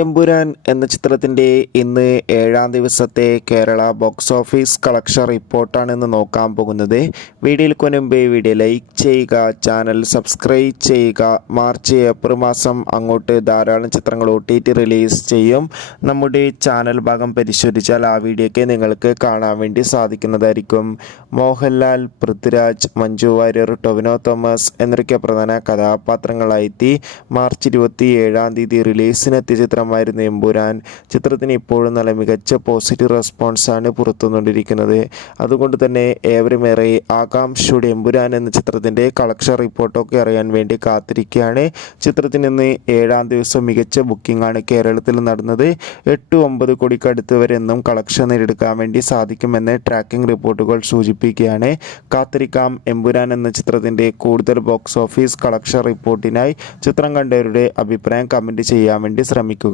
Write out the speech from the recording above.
എമ്പുരാൻ എന്ന ചിത്രത്തിൻ്റെ ഇന്ന് 7-ാം ദിവസത്തെ കേരള ബോക്സ് ഓഫീസ് കളക്ഷൻ റിപ്പോർട്ടാണ് ഇന്ന് നോക്കാൻ പോകുന്നത്. വീഡിയോയിൽ മുൻപേ വീഡിയോ ലൈക്ക് ചെയ്യുക, ചാനൽ സബ്സ്ക്രൈബ് ചെയ്യുക. മാർച്ച് ഏപ്രിൽ മാസം അങ്ങോട്ട് ധാരാളം ചിത്രങ്ങൾ OTT റിലീസ് ചെയ്യും. നമ്മുടെ ചാനൽ ഭാഗം പരിശോധിച്ചാൽ ആ വീഡിയോയ്ക്ക് നിങ്ങൾക്ക് കാണാൻ വേണ്ടി സാധിക്കുന്നതായിരിക്കും. മോഹൻലാൽ, പൃഥ്വിരാജ്, മഞ്ജു വാര്യർ, ടൊവിനോ തോമസ് എന്നൊക്കെ പ്രധാന കഥാപാത്രങ്ങളായെത്തി മാർച്ച് 27-ാം തീയതി റിലീസിനെത്തിയ ചിത്രമായിരുന്നു എമ്പുരാൻ. ചിത്രത്തിന് ഇപ്പോഴും നല്ല മികച്ച പോസിറ്റീവ് റെസ്പോൺസാണ് പുറത്തുകൊണ്ടിരിക്കുന്നത്. അതുകൊണ്ട് തന്നെ ഏവരുമേറെ ആകാംക്ഷയുടെ എമ്പുരാൻ എന്ന ചിത്രത്തിൻ്റെ കളക്ഷൻ റിപ്പോർട്ടൊക്കെ അറിയാൻ വേണ്ടി കാത്തിരിക്കുകയാണ്. ചിത്രത്തിന് ഇന്ന് 7-ാം ദിവസം മികച്ച ബുക്കിംഗ് ആണ് കേരളത്തിൽ നടന്നത്. 8-9 കോടിക്കടുത്ത് വരെ എന്നും കളക്ഷൻ നേടിയെടുക്കാൻ വേണ്ടി സാധിക്കുമെന്ന് ട്രാക്കിംഗ് റിപ്പോർട്ടുകൾ സൂചിപ്പിക്കുകയാണ്. കാത്തിരിക്കാം എമ്പുരാൻ എന്ന ചിത്രത്തിൻ്റെ കൂടുതൽ ബോക്സ് ഓഫീസ് കളക്ഷൻ റിപ്പോർട്ടിനായി. ചിത്രം കണ്ടവരുടെ അഭിപ്രായം കമൻറ്റ് ചെയ്യാൻ വേണ്ടി ശ്രമിക്കുക.